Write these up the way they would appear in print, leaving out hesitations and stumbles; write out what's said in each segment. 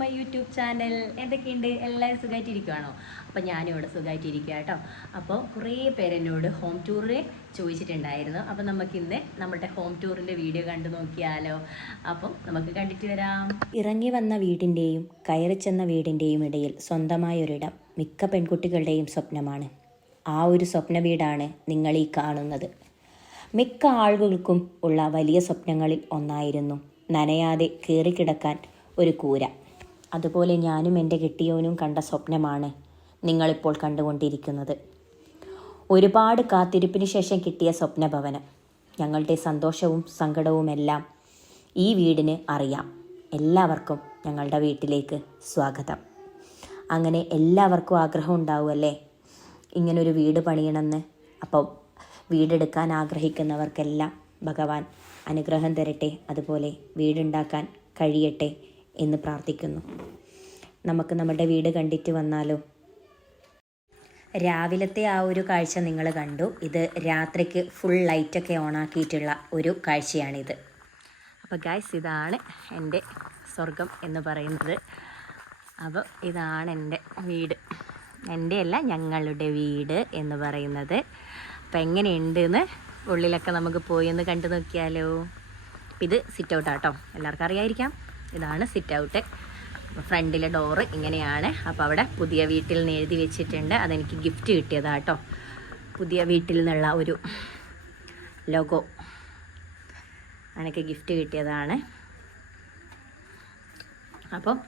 My YouTube channel. എന്തൊക്കെയുണ്ട്? എല്ലാവരും സുഖമായിട്ടിരിക്കുകയാണോ? അപ്പോൾ ഞാനും ഇവിടെ സുഖമായിട്ടിരിക്കുക കേട്ടോ. അപ്പോൾ കുറേ പേരെന്നോട് ഹോം ടൂറ് ചോദിച്ചിട്ടുണ്ടായിരുന്നു. അപ്പോൾ നമുക്കിന്ന് നമ്മുടെ ഹോം ടൂറിൻ്റെ വീഡിയോ കണ്ടു നോക്കിയാലോ? അപ്പം നമുക്ക് കണ്ടിട്ട് വരാം. ഇറങ്ങി വന്ന വീടിൻ്റെയും കയറിച്ചെന്ന വീടിൻ്റെയും ഇടയിൽ സ്വന്തമായൊരിടം മിക്ക പെൺകുട്ടികളുടെയും സ്വപ്നമാണ്. ആ ഒരു സ്വപ്ന വീടാണ് നിങ്ങൾ ഈ കാണുന്നത്. മിക്ക ആളുകൾക്കും ഉള്ള വലിയ സ്വപ്നങ്ങളിൽ ഒന്നായിരുന്നു നനയാതെ കയറിക്കിടക്കാൻ ഒരു കൂര. അതുപോലെ ഞാനും എൻ്റെ കെട്ടിയോനും കണ്ട സ്വപ്നമാണ് നിങ്ങളിപ്പോൾ കണ്ടുകൊണ്ടിരിക്കുന്നത്. ഒരുപാട് കാത്തിരിപ്പിന് ശേഷം കിട്ടിയ സ്വപ്നഭവനം. ഞങ്ങളുടെ സന്തോഷവും സങ്കടവുമെല്ലാം ഈ വീടിന് അറിയാം. എല്ലാവർക്കും ഞങ്ങളുടെ വീട്ടിലേക്ക് സ്വാഗതം. അങ്ങനെ എല്ലാവർക്കും ആഗ്രഹം ഉണ്ടാവുമല്ലേ ഇങ്ങനൊരു വീട് പണിയണമെന്ന്. അപ്പോൾ വീടെടുക്കാൻ ആഗ്രഹിക്കുന്നവർക്കെല്ലാം ഭഗവാൻ അനുഗ്രഹം തരട്ടെ, അതുപോലെ വീടുണ്ടാക്കാൻ കഴിയട്ടെ എന്ന് പ്രാർത്ഥിക്കുന്നു. നമുക്ക് നമ്മുടെ വീട് കണ്ടിട്ട് വന്നാലോ? രാവിലത്തെ ആ ഒരു കാഴ്ച നിങ്ങൾ കണ്ടു. ഇത് രാത്രിക്ക് ഫുൾ ലൈറ്റൊക്കെ ഓണാക്കിയിട്ടുള്ള ഒരു കാഴ്ചയാണിത്. അപ്പോൾ ഗൈസ്, ഇതാണ് എൻ്റെ സ്വർഗം എന്ന് പറയുന്നത്. അപ്പോൾ ഇതാണ് എൻ്റെ വീട്. എൻ്റെ അല്ല, ഞങ്ങളുടെ വീട് എന്ന് പറയുന്നത്. അപ്പോൾ എങ്ങനെയുണ്ടെന്ന് ഉള്ളിലൊക്കെ നമുക്ക് പോയി ഒന്ന് കണ്ടു നോക്കിയാലോ? ഇത് സിറ്റ് ഔട്ടാട്ടോ, എല്ലാവർക്കും അറിയായിരിക്കാം. ഇതാണ് സിറ്റ് ഔട്ട്. ഫ്രണ്ടിലെ ഡോറ് ഇങ്ങനെയാണ്. അപ്പോൾ അവിടെ പുതിയ വീട്ടിൽ നിന്ന് എഴുതി വെച്ചിട്ടുണ്ട്. അതെനിക്ക് ഗിഫ്റ്റ് കിട്ടിയതാട്ടോ. പുതിയ വീട്ടിൽ നിന്നുള്ള ഒരു ലോഗോ എനിക്ക് ഗിഫ്റ്റ് കിട്ടിയതാണ്. അപ്പം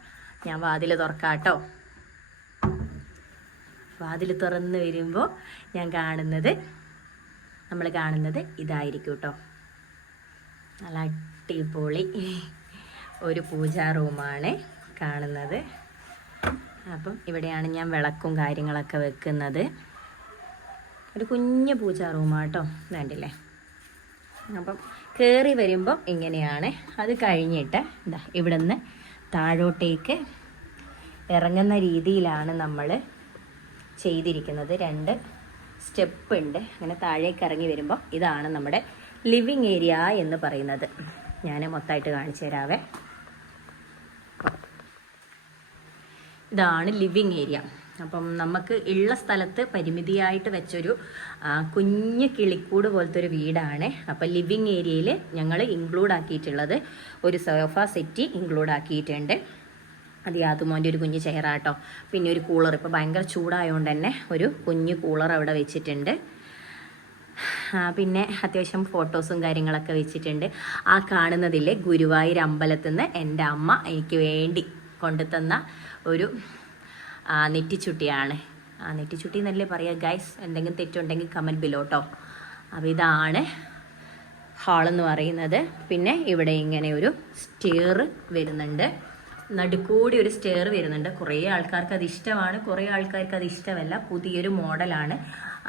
ഞാൻ വാതിൽ തുറക്കാട്ടോ. വാതിൽ തുറന്ന് വരുമ്പോൾ നമ്മൾ കാണുന്നത് ഇതായിരിക്കും കേട്ടോ. നല്ല അടിപൊളി ഒരു പൂജാ റൂമാണ് കാണുന്നത്. അപ്പം ഇവിടെയാണ് ഞാൻ വിളക്കും കാര്യങ്ങളൊക്കെ വെക്കുന്നത്. ഒരു കുഞ്ഞ് പൂജാ റൂമാട്ടോ, വേണ്ടില്ലേ. അപ്പം കയറി വരുമ്പം ഇങ്ങനെയാണ്. അത് കഴിഞ്ഞിട്ട് ഇവിടെ നിന്ന് താഴോട്ടേക്ക് ഇറങ്ങുന്ന രീതിയിലാണ് നമ്മൾ ചെയ്തിരിക്കുന്നത്. 2 സ്റ്റെപ്പ് ഉണ്ട്. അങ്ങനെ താഴേക്ക് ഇറങ്ങി വരുമ്പോൾ ഇതാണ് നമ്മുടെ ലിവിങ് ഏരിയ എന്ന് പറയുന്നത്. ഞാൻ മൊത്തമായിട്ട് കാണിച്ചു തരാവേ. ഇതാണ് ലിവിങ് ഏരിയ. അപ്പം നമുക്ക് ഉള്ള സ്ഥലത്ത് പരിമിതിയായിട്ട് വെച്ചൊരു കുഞ്ഞ് കിളിക്കൂട് പോലത്തെ ഒരു വീടാണ്. അപ്പം ലിവിങ് ഏരിയയിൽ ഞങ്ങൾ ഇൻക്ലൂഡ് ആക്കിയിട്ടുള്ളത് ഒരു സോഫ സെറ്റ് ഇൻക്ലൂഡ് ആക്കിയിട്ടുണ്ട്. അത് യാതുമോൻ്റെ ഒരു കുഞ്ഞ് ചെയറാട്ടോ. പിന്നെ ഒരു കൂളർ, ഇപ്പോൾ ഭയങ്കര ചൂടായതുകൊണ്ട് തന്നെ ഒരു കുഞ്ഞ് കൂളർ അവിടെ വെച്ചിട്ടുണ്ട്. പിന്നെ അത്യാവശ്യം ഫോട്ടോസും കാര്യങ്ങളൊക്കെ വെച്ചിട്ടുണ്ട്. ആ കാണുന്നതിൽ ഗുരുവായൂർ അമ്പലത്തിൽ നിന്ന് എൻ്റെ അമ്മ എനിക്ക് വേണ്ടി കൊണ്ടുതന്ന ഒരു നെറ്റിച്ചുട്ടിയാണ്. നെറ്റിച്ചുട്ടി എന്നല്ലേ പറയുക ഗൈസ്. എന്തെങ്കിലും തെറ്റുണ്ടെങ്കിൽ കമൻറ്റ് ബിലോ കേട്ടോ. അപ്പോൾ ഇതാണ് ഹാളെന്ന് പറയുന്നത്. പിന്നെ ഇവിടെ ഇങ്ങനെ ഒരു സ്റ്റെയർ വരുന്നുണ്ട്. നടുക്കൂടി ഒരു സ്റ്റെയർ വരുന്നുണ്ട്. കുറേ ആൾക്കാർക്ക് അത് ഇഷ്ടമാണ്, കുറേ ആൾക്കാർക്ക് അത് ഇഷ്ടമല്ല. പുതിയൊരു മോഡലാണ്.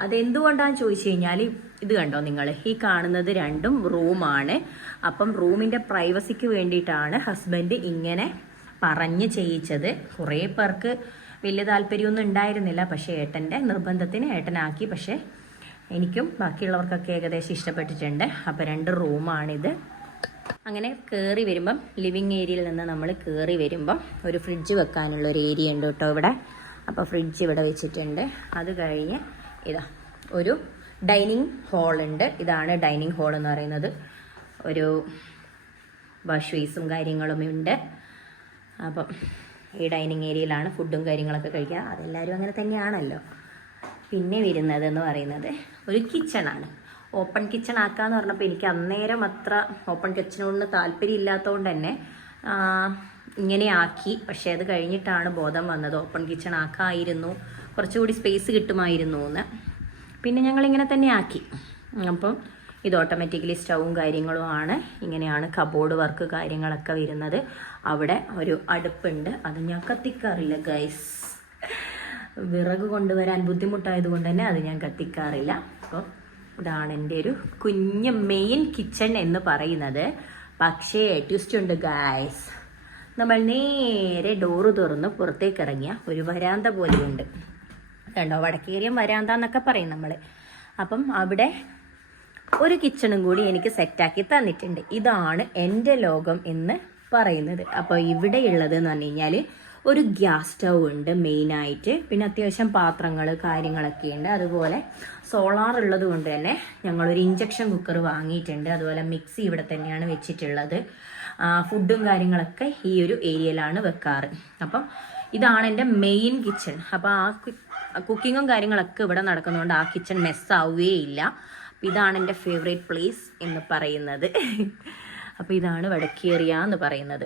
അതെന്തുകൊണ്ടാണെന്ന് ചോദിച്ചു കഴിഞ്ഞാൽ, ഇത് കണ്ടോ നിങ്ങൾ, ഈ കാണുന്നത് 2ഉം റൂമാണ്. അപ്പം റൂമിൻ്റെ പ്രൈവസിക്ക് വേണ്ടിയിട്ടാണ് ഹസ്ബൻഡ് ഇങ്ങനെ പറഞ്ഞ് ചെയ്യിച്ചത്. കുറേ പേർക്ക് വലിയ താല്പര്യമൊന്നും ഉണ്ടായിരുന്നില്ല. പക്ഷേ ഏട്ടൻ്റെ നിർബന്ധത്തിന് ഏട്ടനാക്കി. പക്ഷേ എനിക്കും ബാക്കിയുള്ളവർക്കൊക്കെ ഏകദേശം ഇഷ്ടപ്പെട്ടിട്ടുണ്ട്. അപ്പോൾ 2 റൂമാണിത്. അങ്ങനെ കയറി വരുമ്പം ലിവിങ് ഏരിയയിൽ നിന്ന് നമ്മൾ കയറി വരുമ്പം ഒരു ഫ്രിഡ്ജ് വെക്കാനുള്ള ഒരു ഏരിയ ഉണ്ട് കേട്ടോ ഇവിടെ. അപ്പോൾ ഫ്രിഡ്ജ് ഇവിടെ വെച്ചിട്ടുണ്ട്. അത് കഴിഞ്ഞ് ഇതാ ഒരു ഡൈനിങ് ഹാളുണ്ട്. ഇതാണ് ഡൈനിങ് ഹാൾ എന്ന് പറയുന്നത്. ഒരു വാഷ് ബേസും കാര്യങ്ങളും ഉണ്ട്. അപ്പം ഈ ഡൈനിങ് ഏരിയയിലാണ് ഫുഡും കാര്യങ്ങളൊക്കെ കഴിക്കുക. അതെല്ലാവരും അങ്ങനെ തന്നെയാണല്ലോ. പിന്നെ വരുന്നതെന്ന് പറയുന്നത് ഒരു കിച്ചണാണ്. ഓപ്പൺ കിച്ചൺ ആക്കാന്ന് പറഞ്ഞപ്പോൾ എനിക്ക് അന്നേരം അത്ര ഓപ്പൺ കിച്ചണോട് താല്പര്യം ഇല്ലാത്തതുകൊണ്ട് തന്നെ ഇങ്ങനെ ആക്കി. പക്ഷേ അത് കഴിഞ്ഞിട്ടാണ് ബോധം വന്നത് ഓപ്പൺ കിച്ചൺ ആക്കാമായിരുന്നു, കുറച്ചുകൂടി സ്പേസ് കിട്ടുമായിരുന്നു എന്ന്. പിന്നെ ഞങ്ങളിങ്ങനെ തന്നെ ആക്കി. അപ്പം ഇത് ഓട്ടോമാറ്റിക്കലി സ്റ്റൗവും കാര്യങ്ങളും ആണ്. ഇങ്ങനെയാണ് കബോർഡ് വർക്ക് കാര്യങ്ങളൊക്കെ വരുന്നത്. അവിടെ ഒരു അടുപ്പുണ്ട്. അത് ഞാൻ കത്തിക്കാറില്ല ഗൈസ്. വിറക് കൊണ്ടുവരാൻ ബുദ്ധിമുട്ടായതുകൊണ്ട് തന്നെ അത് ഞാൻ കത്തിക്കാറില്ല. അപ്പം ഇതാണ് എൻ്റെ ഒരു കുഞ്ഞ് മെയിൻ കിച്ചൺ എന്ന് പറയുന്നത്. പക്ഷേ ട്വിസ്റ്റ് ഉണ്ട് ഗൈസ്. നമ്മൾ നേരെ ഡോറ് തുറന്ന് പുറത്തേക്ക് ഇറങ്ങിയ ഒരു വരാന്ത പോലെയുണ്ട്. കണ്ടോ, വടക്കേറിയം വരാന്ത എന്നൊക്കെ പറയും നമ്മൾ. അപ്പം അവിടെ ഒരു കിച്ചണും കൂടി എനിക്ക് സെറ്റാക്കി തന്നിട്ടുണ്ട്. ഇതാണ് എൻ്റെ ലോകം എന്ന് പറയുന്നത്. അപ്പോൾ ഇവിടെ ഉള്ളത് എന്ന് പറഞ്ഞു കഴിഞ്ഞാൽ ഒരു ഗ്യാസ് സ്റ്റൗ ഉണ്ട് മെയിനായിട്ട്, പിന്നെ അത്യാവശ്യം പാത്രങ്ങൾ കാര്യങ്ങളൊക്കെ ഉണ്ട്. അതുപോലെ സോളാർ ഉള്ളത് കൊണ്ട് തന്നെ ഞങ്ങളൊരു ഇൻഡക്ഷൻ കുക്കർ വാങ്ങിയിട്ടുണ്ട്. അതുപോലെ മിക്സി ഇവിടെ തന്നെയാണ് വെച്ചിട്ടുള്ളത്. ഫുഡും കാര്യങ്ങളൊക്കെ ഈ ഒരു ഏരിയയിലാണ് വെക്കാറ്. അപ്പം ഇതാണ് എൻ്റെ മെയിൻ കിച്ചൺ. അപ്പോൾ ആ കുക്കിങ്ങും കാര്യങ്ങളൊക്കെ ഇവിടെ നടക്കുന്നതുകൊണ്ട് ആ കിച്ചൺ മെസ്സാവുകയില്ല. അപ്പോൾ ഇതാണ് എൻ്റെ ഫേവറേറ്റ് പ്ലേസ് എന്ന് പറയുന്നത്. അപ്പോൾ ഇതാണ് വടക്കേറിയ എന്ന് പറയുന്നത്.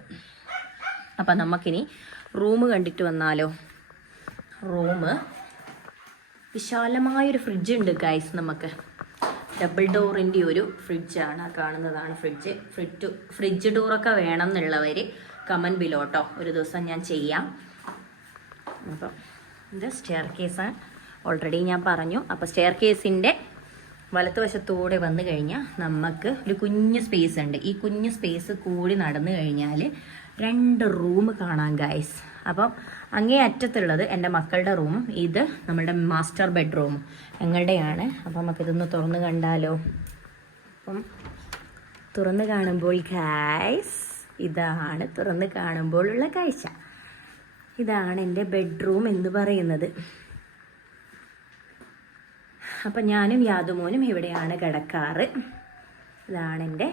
അപ്പം നമുക്കിനി റൂം കണ്ടിട്ട് വന്നാലോ. റൂം വിശാലമായൊരു ഫ്രിഡ്ജ് ഉണ്ട് ഗൈസ്. നമുക്ക് ഡബിൾ ഡോറിൻ്റെ ഒരു ഫ്രിഡ്ജാണ് കാണുന്നതാണ് ഫ്രിഡ്ജ്. ഫ്രിഡ്ജ് ഡോറൊക്കെ വേണം എന്നുള്ളവർ കമൻറ്റ് ബിലോട്ടോ, ഒരു ദിവസം ഞാൻ ചെയ്യാം. അപ്പം ഇത് സ്റ്റെയർ കേസാണ്, ഓൾറെഡി ഞാൻ പറഞ്ഞു. അപ്പോൾ സ്റ്റെയർ കേസിൻ്റെ വലത്തുവശത്തൂടെ വന്നു കഴിഞ്ഞാൽ നമുക്ക് ഒരു കുഞ്ഞ് സ്പേസ് ഉണ്ട്. ഈ കുഞ്ഞ് സ്പേസ് കൂടി നടന്നു കഴിഞ്ഞാൽ 2 റൂം കാണാം ഗൈസ്. അപ്പം അങ്ങേ അറ്റത്തുള്ളത് എൻ്റെ മക്കളുടെ റൂമും ഇത് നമ്മളുടെ മാസ്റ്റർ ബെഡ്റൂമും ഞങ്ങളുടെയാണ്. അപ്പം നമുക്കിതൊന്ന് തുറന്ന് കണ്ടാലോ. അപ്പം തുറന്ന് കാണുമ്പോൾ ഗൈസ് ഇതാണ് തുറന്ന് കാണുമ്പോഴുള്ള കാഴ്ച. ഇതാണ് എൻ്റെ ബെഡ്റൂം എന്ന് പറയുന്നത്. അപ്പം ഞാനും യാദുമോനും ഇവിടെയാണ് കിടക്കാറ്. ഇതാണ് എൻ്റെ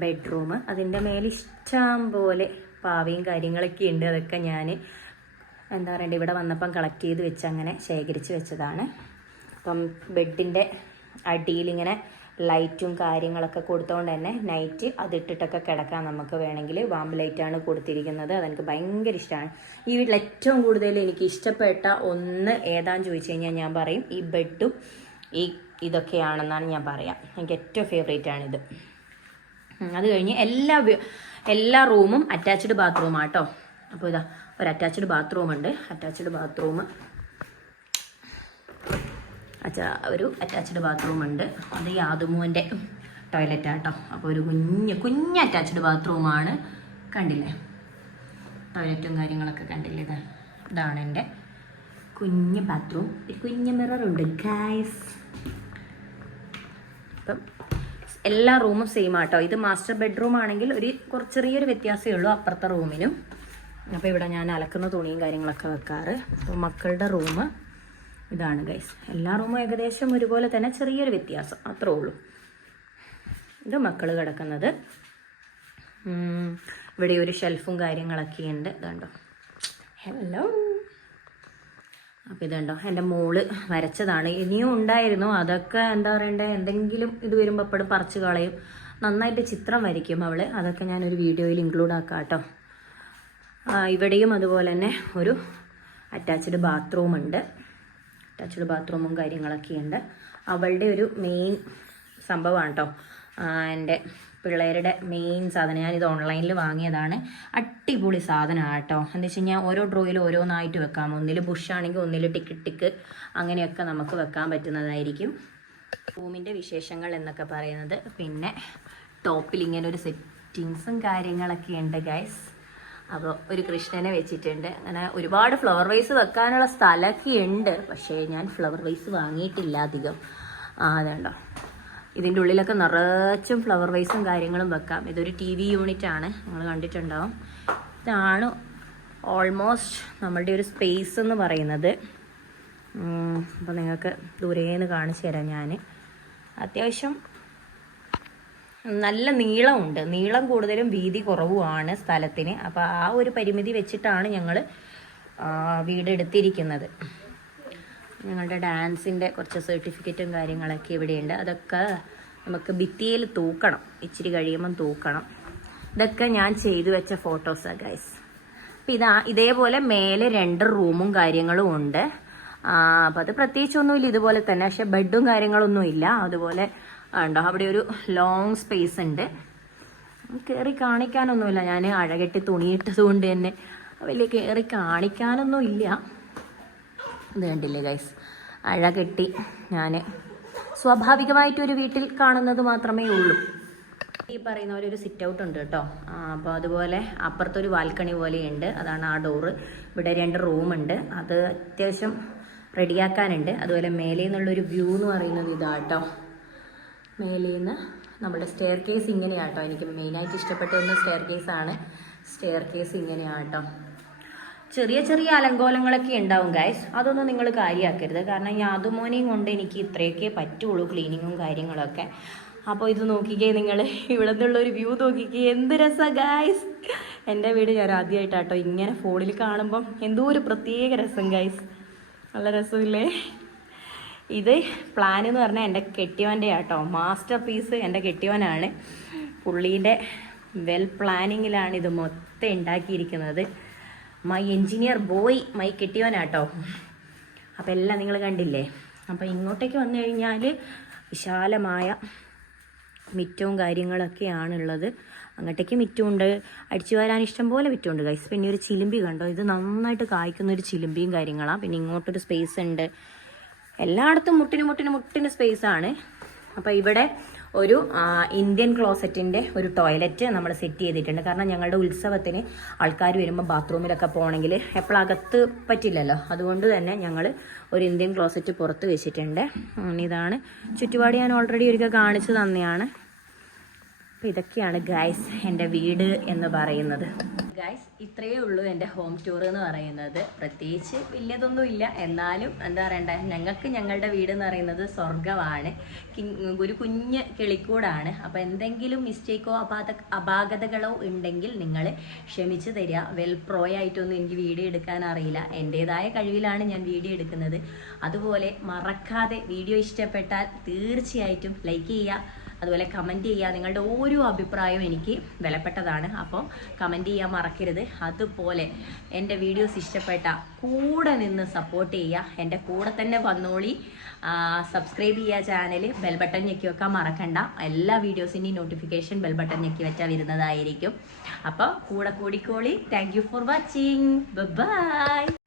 ബെഡ്റൂം. അതിൻ്റെ മേലെ ഇഷ്ടം പോലെ പാവയും കാര്യങ്ങളൊക്കെ ഉണ്ട്. അതൊക്കെ ഞാൻ എന്താ പറയണ്ടേ ഇവിടെ വന്നപ്പം കളക്ട് ചെയ്ത് വെച്ച് അങ്ങനെ ശേഖരിച്ച് വെച്ചതാണ്. അപ്പം ബെഡിൻ്റെ അടിയിലിങ്ങനെ ലൈറ്റും കാര്യങ്ങളൊക്കെ കൊടുത്തുകൊണ്ട് തന്നെ നൈറ്റ് അതിട്ടിട്ടൊക്കെ കിടക്കാൻ നമുക്ക് വേണമെങ്കിൽ വാമ്പ് ലൈറ്റാണ് കൊടുത്തിരിക്കുന്നത്. അതെനിക്ക് ഭയങ്കര ഇഷ്ടമാണ്. ഈ വീട്ടിൽ ഏറ്റവും കൂടുതൽ എനിക്ക് ഇഷ്ടപ്പെട്ട ഒന്ന് ഏതാന്ന് ചോദിച്ചു കഴിഞ്ഞാൽ ഞാൻ പറയും ഈ ബെഡും ഈ ഇതൊക്കെയാണെന്നാണ് ഞാൻ പറയാം. എനിക്ക് ഏറ്റവും ഫേവറേറ്റ് ആണിത്. അത് കഴിഞ്ഞ് എല്ലാ റൂമും അറ്റാച്ച്ഡ് ബാത്റൂമാട്ടോ. അപ്പോൾ ഇതാ ഒരു അറ്റാച്ച്ഡ് ബാത്റൂം ഉണ്ട്. അറ്റാച്ച്ഡ് ബാത്റൂം ഒരു അറ്റാച്ച്ഡ് ബാത്റൂം ഉണ്ട്. അത് യാദുമോൻ്റെ ടോയ്ലറ്റാട്ടോ. അപ്പോൾ ഒരു കുഞ്ഞ് അറ്റാച്ച്ഡ് ബാത്റൂമാണ്. കണ്ടില്ലേ ടോയ്ലറ്റും കാര്യങ്ങളൊക്കെ കണ്ടില്ലേ. ഇതാണ് എൻ്റെ കുഞ്ഞ് ബാത്റൂം. ഒരു കുഞ്ഞ് മിററുണ്ട് ഗൈസ്. അപ്പം എല്ലാ റൂമും സെയിം ആട്ടോ. ഇത് മാസ്റ്റർ ബെഡ്റൂം ആണെങ്കിൽ ചെറിയൊരു വ്യത്യാസമേ ഉള്ളൂ അപ്പുറത്തെ റൂമിനും. അപ്പോൾ ഇവിടെ ഞാൻ അലക്കുന്ന തുണിയും കാര്യങ്ങളൊക്കെ വെക്കാറ്. അപ്പോൾ മക്കളുടെ റൂം ഇതാണ് ഗൈസ്. എല്ലാ റൂമും ഏകദേശം ഒരുപോലെ തന്നെ, ചെറിയൊരു വ്യത്യാസം അത്രേ ഉള്ളൂ. ഇത് മക്കൾ കിടക്കുന്നത്. ഇവിടെ ഒരു ഷെൽഫും കാര്യങ്ങളൊക്കെ ഉണ്ട്. ഇതുണ്ടോ, ഹലോ. അപ്പോൾ ഇതുണ്ടോ എൻ്റെ മോള് വരച്ചതാണ്. ഇനിയും ഉണ്ടായിരുന്നു. അതൊക്കെ എന്താ പറയണ്ടേ, എന്തെങ്കിലും ഇത് വരുമ്പോൾ എപ്പോഴും പറിച്ച് കളയും. നന്നായിട്ട് ചിത്രം വരയ്ക്കും അവൾ. അതൊക്കെ ഞാനൊരു വീഡിയോയിൽ ഇൻക്ലൂഡ് ആക്കാം കേട്ടോ. ഇവിടെയും അതുപോലെ തന്നെ ഒരു അറ്റാച്ച്ഡ് ബാത്റൂം ഉണ്ട്. അറ്റാച്ച്ഡ് ബാത്റൂമും കാര്യങ്ങളൊക്കെ ഉണ്ട്. അവളുടെ ഒരു മെയിൻ സംഭവമാണ് കേട്ടോ. എൻ്റെ പിള്ളേരുടെ മെയിൻ സാധനം. ഞാനിത് ഓൺലൈനിൽ വാങ്ങിയതാണ്. അടിപൊളി സാധനമാണ് കേട്ടോ. എന്താ വെച്ച് കഴിഞ്ഞാൽ ഓരോ ഡ്രോയിൽ ഓരോന്നായിട്ട് വെക്കാം. ഒന്നിൽ ബുഷാണെങ്കിൽ ഒന്നിൽ ടിക്ക് അങ്ങനെയൊക്കെ നമുക്ക് വെക്കാൻ പറ്റുന്നതായിരിക്കും. റൂമിൻ്റെ വിശേഷങ്ങൾ എന്നൊക്കെ പറയുന്നത്. പിന്നെ ടോപ്പിൽ ഇങ്ങനെ ഒരു സെറ്റിങ്സും കാര്യങ്ങളൊക്കെ ഉണ്ട് ഗൈസ്. അപ്പോൾ ഒരു കൃഷ്ണനെ വെച്ചിട്ടുണ്ട്. അങ്ങനെ ഒരുപാട് ഫ്ലവർ വൈസ് വെക്കാനുള്ള സ്ഥലമൊക്കെ ഉണ്ട്. പക്ഷേ ഞാൻ ഫ്ലവർ വൈസ് വാങ്ങിയിട്ടില്ല അധികം. അതുണ്ടോ ഇതിൻ്റെ ഉള്ളിലൊക്കെ നിറച്ചും ഫ്ലവർ വൈസും കാര്യങ്ങളും വെക്കാം. ഇതൊരു TV യൂണിറ്റാണ്, നിങ്ങൾ കണ്ടിട്ടുണ്ടാവും. ഇതാണ് ഓൾമോസ്റ്റ് നമ്മളുടെ ഒരു സ്പേസ് എന്ന് പറയുന്നത്. അപ്പോൾ നിങ്ങൾക്ക് ദൂരേന്ന് കാണിച്ചു തരാം ഞാൻ. അത്യാവശ്യം നല്ല നീളമുണ്ട്. നീളം കൂടുതലും വീതി കുറവുമാണ് സ്ഥലത്തിന്. അപ്പോൾ ആ ഒരു പരിമിതി വെച്ചിട്ടാണ് ഞങ്ങൾ വീടെടുത്തിരിക്കുന്നത്. ഞങ്ങളുടെ ഡാൻസിൻ്റെ കുറച്ച് സർട്ടിഫിക്കറ്റും കാര്യങ്ങളൊക്കെ ഇവിടെയുണ്ട്. അതൊക്കെ നമുക്ക് ഭിത്തിയിൽ തൂക്കണം. ഇച്ചിരി കഴിയുമ്പം തൂക്കണം. ഇതൊക്കെ ഞാൻ ചെയ്തു വെച്ച ഫോട്ടോസാണ് ഗൈസ്. അപ്പം ഇതേപോലെ മേലെ 2 റൂമും കാര്യങ്ങളും ഉണ്ട്. അപ്പോൾ അത് പ്രത്യേകിച്ചൊന്നുമില്ല, ഇതുപോലെ തന്നെ. പക്ഷെ ബെഡും കാര്യങ്ങളൊന്നും ഇല്ല. അതുപോലെ ഉണ്ടോ അവിടെ ഒരു ലോങ് സ്പേസ് ഉണ്ട്. കയറി കാണിക്കാനൊന്നുമില്ല. ഞാൻ അഴകെട്ടി തുണിയിട്ടത് കൊണ്ട് തന്നെ വലിയ കയറി കാണിക്കാനൊന്നും ഇല്ല. ഇത് കണ്ടില്ലേ ഗൈസ്, അഴകെട്ടി ഞാൻ സ്വാഭാവികമായിട്ടൊരു വീട്ടിൽ കാണുന്നത് മാത്രമേ ഉള്ളൂ. ഈ പറയുന്ന പോലെ ഒരു സിറ്റ് ഔട്ട് ഉണ്ട് കേട്ടോ. അപ്പോൾ അതുപോലെ അപ്പുറത്തൊരു ബാൽക്കണി പോലെയുണ്ട്. അതാണ് ആ ഡോറ്. ഇവിടെ 2 റൂമുണ്ട്. അത് അത്യാവശ്യം റെഡിയാക്കാനുണ്ട്. അതുപോലെ മേലെ നിന്നുള്ളൊരു വ്യൂ എന്ന് പറയുന്നത് ഇതാട്ടോ. മേലെ നിന്ന് നമ്മുടെ സ്റ്റെയർ കേസ് ഇങ്ങനെയാട്ടോ. എനിക്ക് മെയിനായിട്ട് ഇഷ്ടപ്പെട്ട ഒന്ന് സ്റ്റെയർ കേസാണ്. സ്റ്റെയർ കേസ് ഇങ്ങനെയാട്ടോ. ചെറിയ ചെറിയ അലങ്കോലങ്ങളൊക്കെ ഉണ്ടാവും ഗൈസ്, അതൊന്നും നിങ്ങൾ കാര്യമാക്കരുത്. കാരണം യാതുമോനെയും കൊണ്ട് എനിക്ക് ഇത്രയൊക്കെ പറ്റുള്ളൂ ക്ലീനിങ്ങും കാര്യങ്ങളൊക്കെ. അപ്പോൾ ഇത് നോക്കിക്കേ നിങ്ങൾ, ഇവിടെ നിന്നുള്ളൊരു വ്യൂ നോക്കിക്കേ, എന്ത് രസമാണ് ഗൈസ്. എൻ്റെ വീട് ഞാൻ ആദ്യമായിട്ടാട്ടോ ഇങ്ങനെ ഫോണിൽ കാണുമ്പം എന്തോ ഒരു പ്രത്യേക രസം ഗൈസ്, നല്ല രസമില്ലേ. ഇത് പ്ലാൻ എന്ന് പറഞ്ഞാൽ എൻ്റെ കെട്ടിയവൻ്റെ ആട്ടോ, മാസ്റ്റർ പീസ് എൻ്റെ കെട്ടിയവനാണ്. പുള്ളീൻ്റെ വെൽ പ്ലാനിങ്ങിലാണ് ഇത് മൊത്തം ഉണ്ടാക്കിയിരിക്കുന്നത്. മൈ എൻജിനീയർ ബോയ്, മൈ കെട്ടിയവനാട്ടോ. അപ്പോൾ എല്ലാം നിങ്ങൾ കണ്ടില്ലേ. അപ്പോൾ ഇങ്ങോട്ടേക്ക് വന്നു കഴിഞ്ഞാൽ വിശാലമായ മിറ്റവും കാര്യങ്ങളൊക്കെയാണുള്ളത്. അങ്ങോട്ടേക്ക് മിറ്റമുണ്ട്, അടിച്ചു വരാൻ ഇഷ്ടം പോലെ മിറ്റമുണ്ട് ഗൈസ്. പിന്നെ ഒരു ചിലിമ്പി കണ്ടോ, ഇത് നന്നായിട്ട് കായ്ക്കുന്ന ഒരു ചിലിമ്പിയും കാര്യങ്ങളാണ്. പിന്നെ ഇങ്ങോട്ടൊരു സ്പേസ് ഉണ്ട്. എല്ലായിടത്തും മുട്ടിന് സ്പേസാണ്. അപ്പോൾ ഇവിടെ ഒരു ഇന്ത്യൻ ക്ലോസറ്റിൻ്റെ ഒരു ടോയ്ലറ്റ് നമ്മൾ സെറ്റ് ചെയ്തിട്ടുണ്ട്. കാരണം ഞങ്ങളുടെ ഉത്സവത്തിന് ആൾക്കാർ വരുമ്പോൾ ബാത്റൂമിലൊക്കെ പോകണമെങ്കിൽ എപ്പോഴും അകത്ത് പറ്റില്ലല്ലോ, അതുകൊണ്ട് തന്നെ ഞങ്ങൾ ഒരു ഇന്ത്യൻ ക്ലോസറ്റ് പുറത്ത് വെച്ചിട്ടുണ്ട്. ഇതാണ് ചുറ്റുപാട്, ഞാൻ ഓൾറെഡി ഒരിക്കൽ കാണിച്ചു തന്നെയാണ്. അപ്പോൾ ഇതൊക്കെയാണ് ഗൈസ് എൻ്റെ വീട് എന്ന് പറയുന്നത്. ഗൈസ് ഇത്രയേ ഉള്ളൂ എൻ്റെ ഹോം ടൂർ എന്ന് പറയുന്നത്. പ്രത്യേകിച്ച് വലിയതൊന്നും ഇല്ല, എന്നാലും എന്താ പറയണ്ടേ, ഞങ്ങൾക്ക് ഞങ്ങളുടെ വീട് എന്ന് പറയുന്നത് സ്വർഗമാണ്. ഒരു കുഞ്ഞ് കിളിക്കൂടാണ്. അപ്പോൾ എന്തെങ്കിലും മിസ്റ്റേക്കോ അപാകതകളോ ഉണ്ടെങ്കിൽ നിങ്ങൾ ക്ഷമിച്ച് തരിക. വെൽ പ്രോ ആയിട്ടൊന്നും എനിക്ക് വീഡിയോ എടുക്കാൻ അറിയില്ല, എൻ്റേതായ കഴിവിലാണ് ഞാൻ വീഡിയോ എടുക്കുന്നത്. അതുപോലെ മറക്കാതെ വീഡിയോ ഇഷ്ടപ്പെട്ടാൽ തീർച്ചയായിട്ടും ലൈക്ക് ചെയ്യുക, അതുപോലെ കമൻറ്റ് ചെയ്യുക. നിങ്ങളുടെ ഓരോ അഭിപ്രായവും എനിക്ക് വിലപ്പെട്ടതാണ്, അപ്പോൾ കമൻറ്റ് ചെയ്യാൻ മറക്കരുത്. അതുപോലെ എൻ്റെ വീഡിയോസ് ഇഷ്ടപ്പെട്ട കൂടെ നിന്ന് സപ്പോർട്ട് ചെയ്യുക, എൻ്റെ കൂടെ തന്നെ വന്നോളി. സബ്സ്ക്രൈബ് ചെയ്യുക ചാനൽ, ബെൽ ബട്ടൺ ഞെക്കി വെക്കാൻ മറക്കണ്ട. എല്ലാ വീഡിയോസിൻ്റെയും നോട്ടിഫിക്കേഷൻ ബെൽ ബട്ടൺ ഞെക്കി വെച്ചാൽ വരുന്നതായിരിക്കും. അപ്പോൾ കൂടെ കൂടിക്കോളി. Thank you for watching. By.